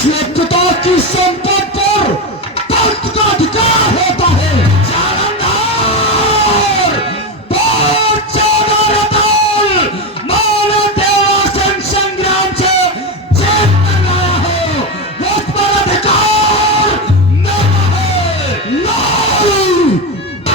इसलिए पिता की संपत्ति पर तर्क का अधिकार होता है। जालंधर बहुत ज्यादा रतन मानव देवासन संग्राम से जीत कर आया हो, उस पर अधिकार मेरा है। नहीं,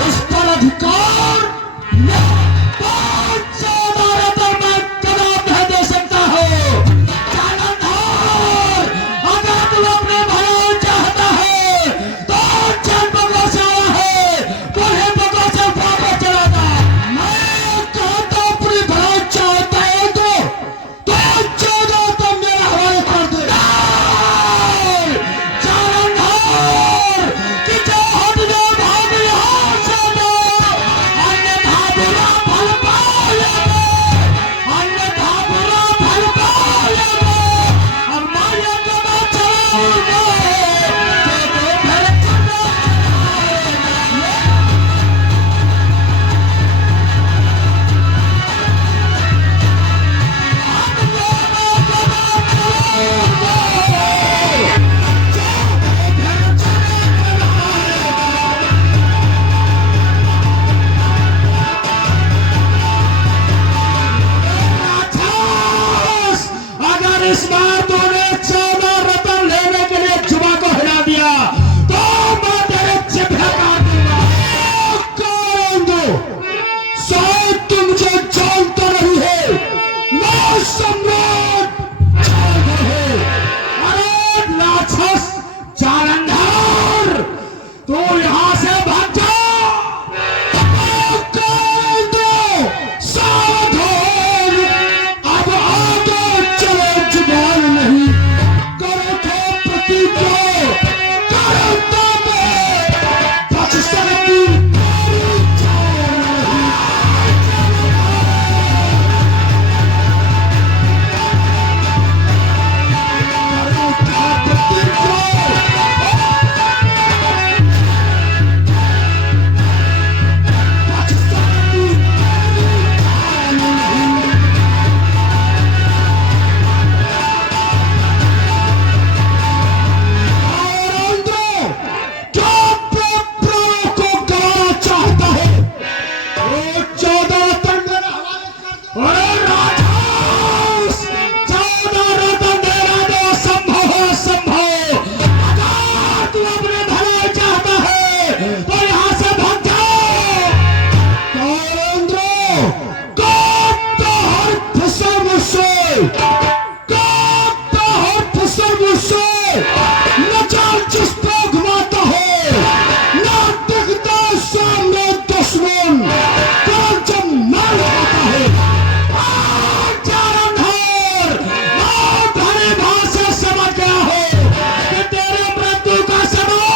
उस पर अधिकार बहुत ज्यादा रतन मैं कदम नहीं दे सकता हूँ। जालंधर, अगर तू अपने भाई चाहता है तो चल बगो से आया है, तुम्हें बगो से वापस चला जा। मैं कहता हूँ अपनी भलाई चाहता है तो चौदह तो मेरा हवाले कर दे। जालंधर कि जो हट जाए भाग यहाँ से दो, अन्यथा बुरा फल पाओगे, अन्यथा बुरा फल पाओगे। और मैं ये कहना चाहूंगा कि तू फिर चला राक्षस, अगर इस बार तूने 14 रत्न लेने के लिए जुबा को हिला दिया तो मैं तेरे जिभे काट दूंगा। कौन दो? शायद तुम मुझे जानता नहीं है, मैं सम्राट जानता हूं। अरे राक्षस जालंधर, तू यहां से भाग जा। सावधान, अब आगे चलो, जुबान नहीं करो तो प्रतिज्ञा, करो तो बच सकती तेरी जान नहीं। करो तो प्रतिज्ञा, बच सकती तेरी जान नहीं। क्या अपने प्राणों को गंवाना चाहता है? वो 14 रत्न मेरे हवाले कर दो। अरे राक्षस, 14 रत्न देना तो असंभव है, असंभव। अगर तू अपने भलाई चाहता है तो यहाँ से भाग जाओ। कौरेंद्र, काटता हर फसल मुझसे, काटता हर फसल मुझसे। न जान जिस पे घुमाता है, न दिखता सामने दुश्मन, पर जब मार खाता है। जालंधर, मैं भली भांति समझ गया हूँ कि तेरे मृत्यु का समय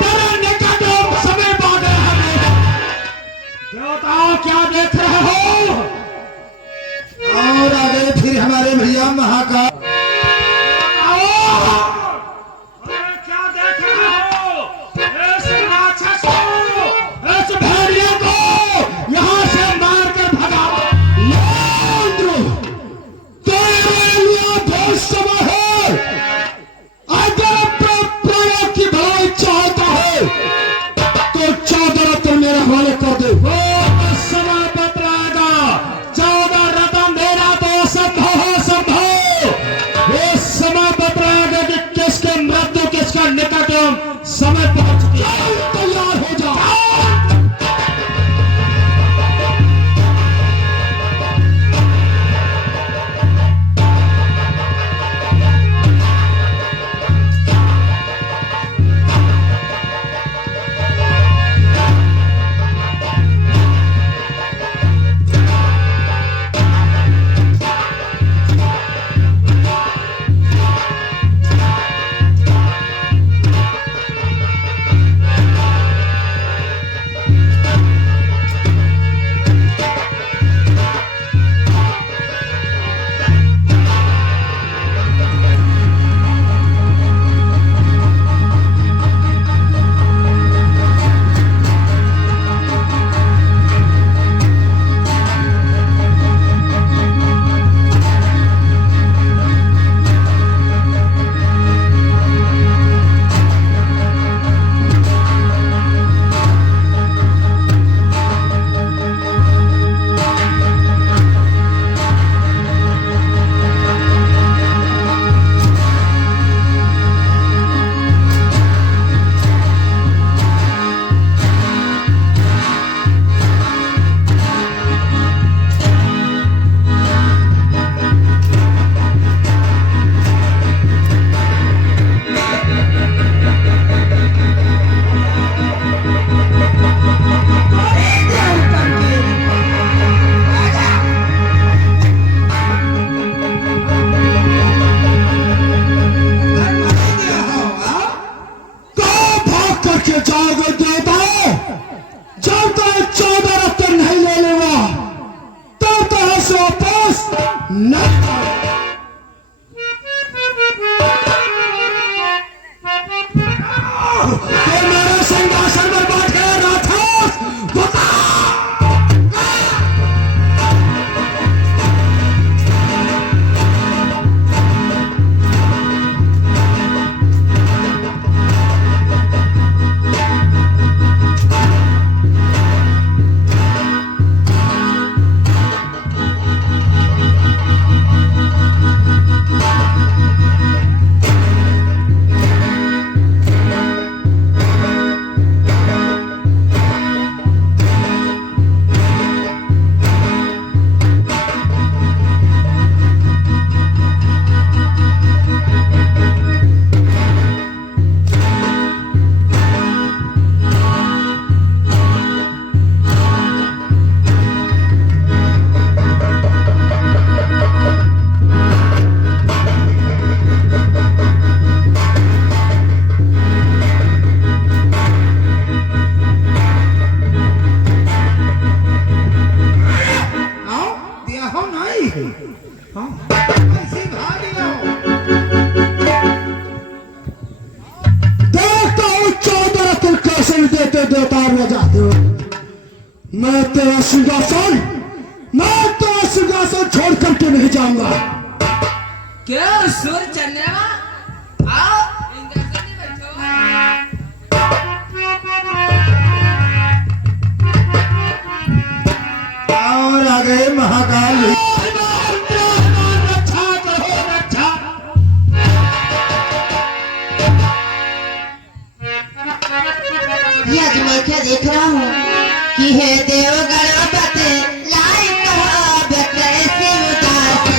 तेरे निकट समीप आ गया है। देवताओं, क्या देख रहे हो? और आगे फिर हमारे भैया महाकाल क्या देख रहे हो? इस राक्षस को, इस भेड़िए को यहाँ से मार कर भगाओ। लेंद्र, तेरे लिए बहुत समय है। अगर अपने प्राणों की भलाई चाहता है तो 14 रत्न मेरे हवाले कर दे। वो समय बतलाएगा। 14 रत्न देना तो असंभव है, असंभव। नहीं तोड़े। तो मेरे सिंहासन पर बैठ गए राक्षस, बता। देखता हूँ 14 तुम कैसे देते देवतार में जाते हो। मैं तेरा सिंहासन छोड़ करके नहीं जाऊंगा। क्यों सुर चंद्रमा आओ इंद्रसन में बैठो। और आ गए महाकाल। रक्षा करो, रक्षा। ये आज मैं क्या देख रहा हूँ कि हे देव गणपति लाइक हो कैसी उदासी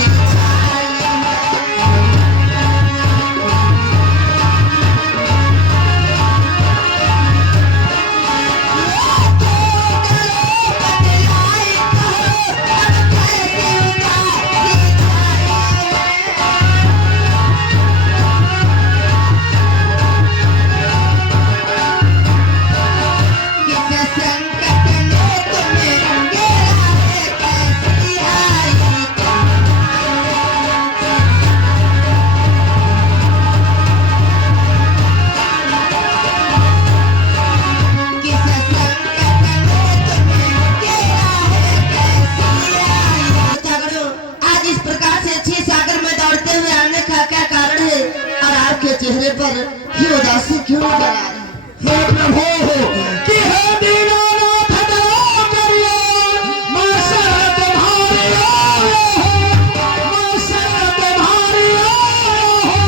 चेहरे पर ये उदासी क्यों नजर आ रही है? हे प्रभु कि हे दीनानाथ दया करिए। मैं शरण तुम्हारी आया हूँ, मैं शरण तुम्हारी आया हूँ।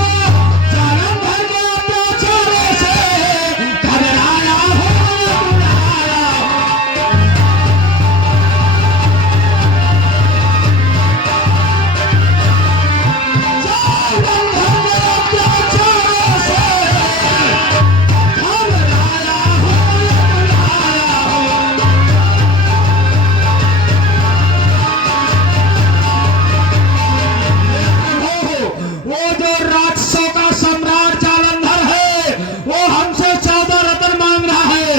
जन्म भर के अत्याचारों से घबराया हूँ, बुलाया हूँ। जन्म भर के अत्याचारों से घबराया हूँ, बुलाया हूँ। वो जो राक्षसों का सम्राट जालंधर है, वो हमसे 14 रत्न मांग रहा है।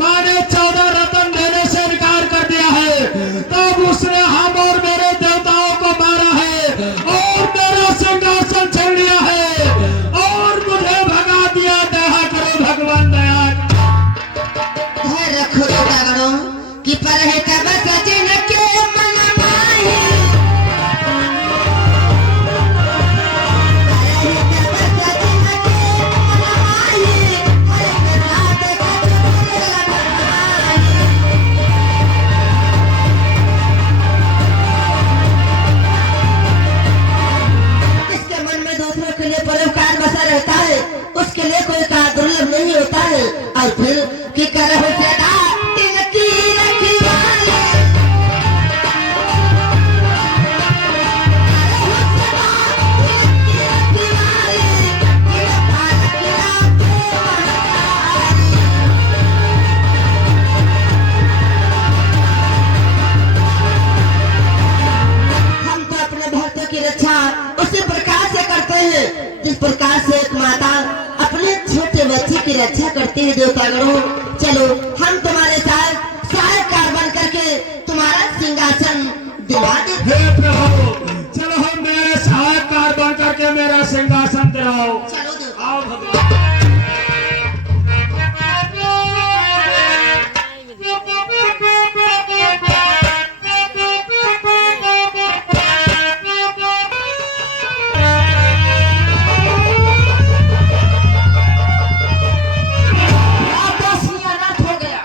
मैंने 14 रत्न देने से इनकार कर दिया है। तब उसने हम और मेरे देवताओं को मारा है और मेरा सिंहासन छीन लिया है और मुझे भगा दिया। दया करो भगवान, दया करो। धैर्य रखो देवतागणों कि पर है तब सचिन के मन माही जिसके मन में दूसरों के लिए परोपकार बसा रहता है उसके लिए कोई कार्य दुर्लभ नहीं होता है। और फिर कि करहु सदा तिनकी रखवाले हम तो अपने भक्तों की रक्षा उसी प्रकार से करते हैं जिस प्रकार से एक माता अपने छोटे बच्चे की रक्षा करती है। देवतागणों चलो हम तुम्हारे साथ सहायकार बन करके तुम्हारा सिंहासन दिला देते। हे प्रभु चलो सिंहासन दिलाओ। चलो देवता। आओ भगवान। आपका सिंहासन हो गया।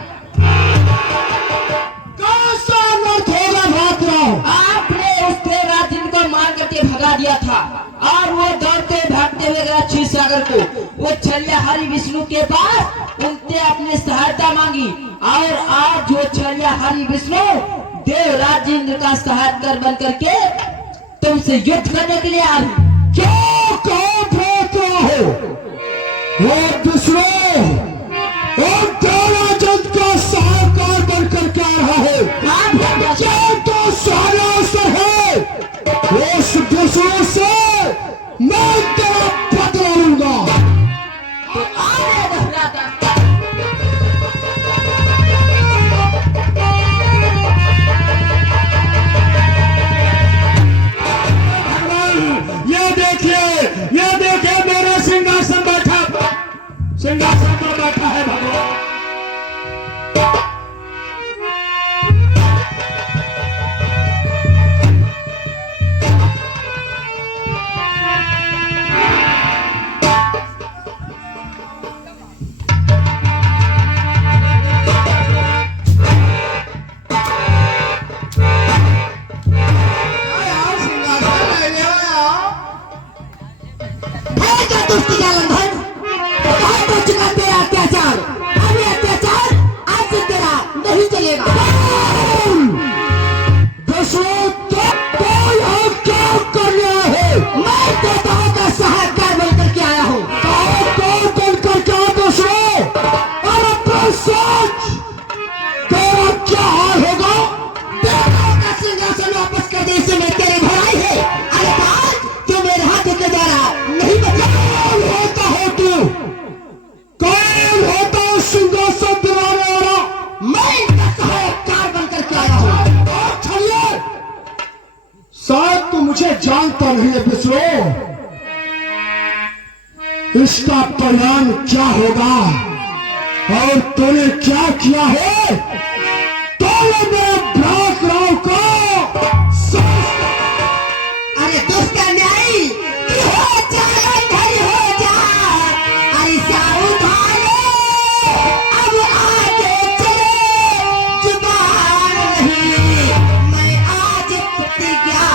कैसा अनर्थ होगा भ्रातराव? आपने उस देवराज को मार करके भगा दिया था और वो दौड़ते भागते हुए गया क्षीर सागर को। वो छलिया हरि विष्णु के पास उनसे अपनी सहायता मांगी और आज जो छलिया हरि विष्णु देवराज इंद्र का सहायकर बन करके तुमसे युद्ध करने के लिए आई। क्या कहो भ्रातराव? वो दूसरों और देवराजन का सहायकार बनकर के आ रहा है। क्या तो सारा असर है। उस दूसरों से मैं तेरा बदला लूंगा। तो आने दो भ्राता। ये देखिए मेरे सिंहासन पर बैठा है भगवान। दुष्ट जालंधर, बहुत हो चुका तेरा अत्याचार। अब ये अत्याचार आज से तेरा नहीं चलेगा। यहाँ क्या करने आया है? मैं देवताओं का सहायकार बनकर के आया हूँ। बनकर क्या दूसरों? अरे प्रसन्न, तेरा क्या हाल होगा? देवताओं का सिंहासन वापस कर दे, इसे मैं तेरे घर आई है। अरे आज जो मेरे हाथों के द्वारा नहीं बचा। कौन होता हो तू? कौन होता है सिंहासन दिलाने वाला? मैं इनका सहायकार बनकर के आया हूँ। चलिए, शायद तू मुझे जानता नहीं है विष्णु। इसका परिणाम क्या होगा और तूने क्या किया है? तूने भ्रातराव को अरे दुष्ट अन्यायी, कि हो जा भाई, हो जा। अरे सावधान, अब आगे चले, जुबान नहीं। मैं आज प्रतिज्ञा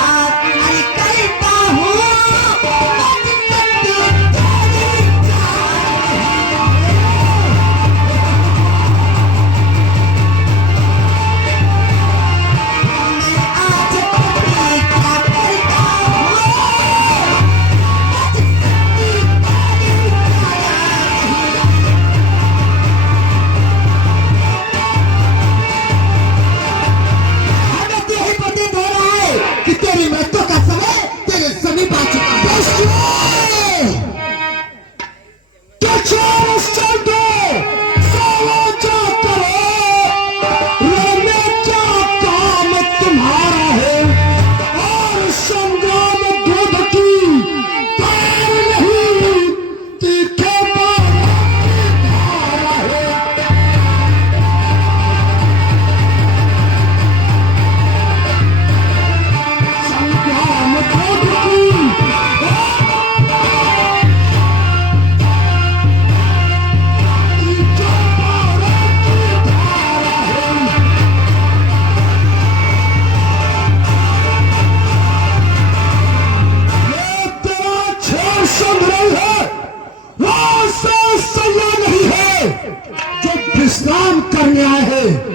अरे करता हूँ, बच सकती तेरी जान। मैं आज प्रतिज्ञा करता हूँ, बच सकती तेरी हमें तो यही प्रतीत हो रहा है कि तेरी मृत्यु का समय तेरे समीप आ चुका है। क्या काम तुम्हारा है? और संग्राम दूध की तार नहीं, तीखे बालों की धारा है। संग्राम दूध की तीखे बालों की धारा है। ये तेरा छेड़ संग्रह है, वो सैया नहीं है जो विश्राम करने आए हैं।